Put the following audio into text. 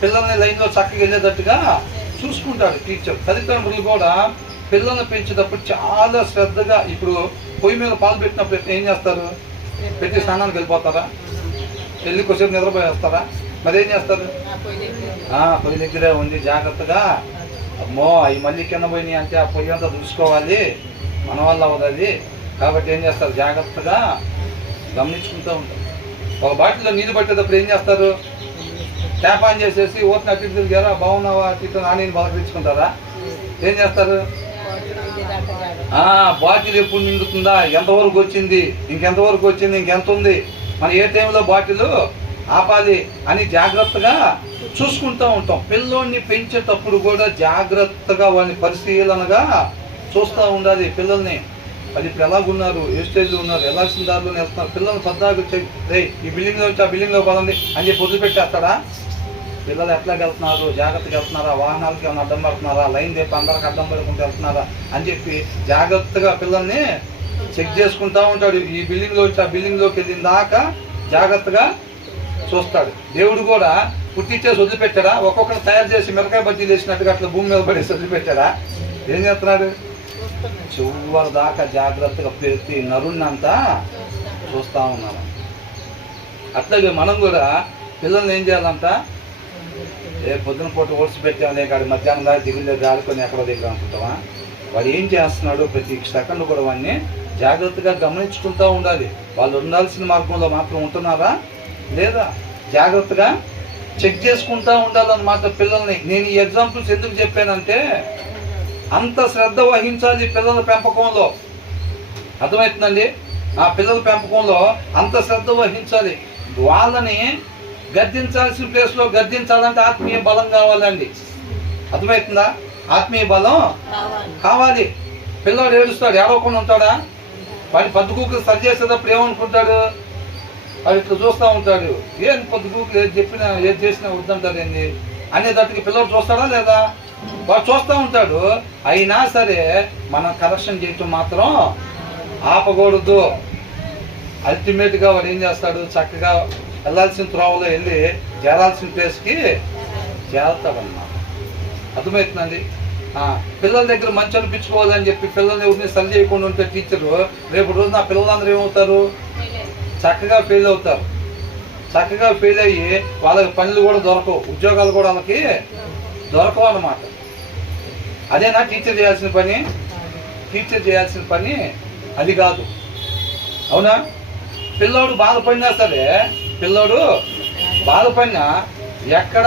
పిల్లల్ని లైన్లో చక్కగా వెళ్ళేటట్టుగా చూసుకుంటాడు టీచర్. తల్లిదండ్రులు కూడా పిల్లల్ని పెంచేటప్పుడు చాలా శ్రద్ధగా, ఇప్పుడు పొయ్యి మీద పాలు పెట్టినప్పుడు ఏం చేస్తారు? పెట్టి స్నానానికి వెళ్ళిపోతారా? వెళ్ళి కొద్దిసేపు నిద్రపోయేస్తారా? మరి ఏం చేస్తారు? పొయ్యి దగ్గరే ఉంది జాగ్రత్తగా, అమ్మో అవి మళ్ళీ కింద పోయినాయి అంటే ఆ పొయ్యి అంతా చూసుకోవాలి, మన వల్ల అవ్వదు. కాబట్టి ఏం చేస్తారు? జాగ్రత్తగా గమనించుకుంటూ ఉంటారు. ఒక బాటిల్లో నీళ్ళు పట్టేటప్పుడు ఏం చేస్తారు? ట్యాప్ ఆన్ చేసేసి ఓట్ని అటు తిరిగారా, బాగున్నావా అటు నాని బలకరించుకుంటారా? ఏం చేస్తారు? బాటిల్ ఎప్పుడు నిండుతుందా, ఎంతవరకు వచ్చింది, ఇంకెంతవరకు వచ్చింది, ఇంకెంత ఉంది, మనం ఏ టైంలో బాటిల్ ఆపాలి అని జాగ్రత్తగా చూసుకుంటూ ఉంటాం. పిల్లోడిని పెంచేటప్పుడు కూడా జాగ్రత్తగా వాడిని పరిశీలనగా చూస్తూ ఉండాలి. పిల్లల్ని అది ఇప్పుడు ఎలాగున్నారు, ఏ స్టేజ్లో ఉన్నారు, ఎలాల్సిన దారిలో వెళ్తున్నారు. పిల్లల్ని పద్దాకు ఈ బిల్డింగ్లో వచ్చి ఆ బిల్డింగ్లో పదండి అని చెప్పి వదిలిపెట్టేస్తాడా? పిల్లలు ఎట్లాగ వెళ్తున్నారు, జాగ్రత్తగా వెళ్తున్నారా, వాహనాలకి ఏమైనా అడ్డం పడుతున్నారా, లైన్ చెప్పి అందరికి అడ్డం పడుకుంటూ వెళ్తున్నారా అని చెప్పి జాగ్రత్తగా పిల్లల్ని చెక్ చేసుకుంటూ ఉంటాడు. ఈ బిల్డింగ్లో వచ్చి ఆ బిల్డింగ్లోకి వెళ్ళిన దాకా జాగ్రత్తగా చూస్తాడు. దేవుడు కూడా పుట్టించేసి వదిలిపెట్టాడా? ఒక్కొక్కరు తయారు చేసి మిరకాయ బజ్జీలు వేసినట్టుగా అట్లా భూమి మీద పడేసి వదిలిపెట్టాడా? ఏం చేస్తున్నాడు? చివరి దాకా జాగ్రత్తగా ప్రతి నరుణ్ణంతా చూస్తూ ఉన్నాను. అట్లాగే మనం కూడా పిల్లల్ని ఏం చేయాలంట? పొద్దున పూట ఓట్స్ పెట్టాం కాదు, మధ్యాహ్నం దాకా దిగులు దగ్గర ఆడుకొని ఎక్కడో దగ్గర అనుకుంటావా? వాడు ఏం చేస్తున్నాడు ప్రతి సెకండ్ కూడా వాడిని జాగ్రత్తగా గమనించుకుంటూ ఉండాలి. వాళ్ళు ఉండాల్సిన మార్గంలో మాత్రం ఉంటున్నారా లేదా జాగ్రత్తగా చెక్ చేసుకుంటూ ఉండాలన్నమాట పిల్లల్ని. నేను ఈ ఎగ్జాంపుల్స్ ఎందుకు చెప్పానంటే అంత శ్రద్ధ వహించాలి పిల్లల పెంపకంలో. అర్థమవుతుందండి? ఆ పిల్లల పెంపకంలో అంత శ్రద్ధ వహించాలి. వాళ్ళని గద్దించాల్సిన ప్లేస్లో గద్దించాలంటే ఆత్మీయ బలం కావాలండి. అర్థమవుతుందా? ఆత్మీయ బలం కావాలి. పిల్లవాడు ఏడుస్తాడు, ఏడవకుండా ఉంటాడా? వాడి పద్దుకూకులు సరి చేసేటప్పుడు ఏమనుకుంటాడు? వాడు ఇట్లా చూస్తూ ఉంటాడు, ఏం పద్దుకూకులు ఏది చెప్పినా ఏది చేసినా వద్దంటారు ఏంది అనేటట్టుగా పిల్లవాడు చూస్తాడా లేదా? వాడు చూస్తూ ఉంటాడు. అయినా సరే మనం కరెక్షన్ చేయటం మాత్రం ఆపకూడదు. అల్టిమేట్గా వాడు ఏం చేస్తాడు? చక్కగా వెళ్ళాల్సిన త్రోవలో వెళ్ళి చేరాల్సిన ప్లేస్కి చేరతాడన్నమాట. అర్థమవుతుందండి? పిల్లల దగ్గర మంచి అనిపించుకోవాలని చెప్పి పిల్లల్ని ఎవరిని సరి చేయకుండా ఉంటే టీచరు రేపు రోజు నా పిల్లలందరూ ఏమవుతారు? చక్కగా ఫెయిల్ అవుతారు. చక్కగా ఫెయిల్ అయ్యి వాళ్ళకి పనులు కూడా దొరకవు, ఉద్యోగాలు కూడా వాళ్ళకి దొరకవు అన్నమాట. అదేనా టీచర్ చేయాల్సిన పని? టీచర్ చేయాల్సిన పని అది కాదు. అవునా? పిల్లోడు బాధపడినా సరే, పిల్లోడు బాధపడినా ఎక్కడ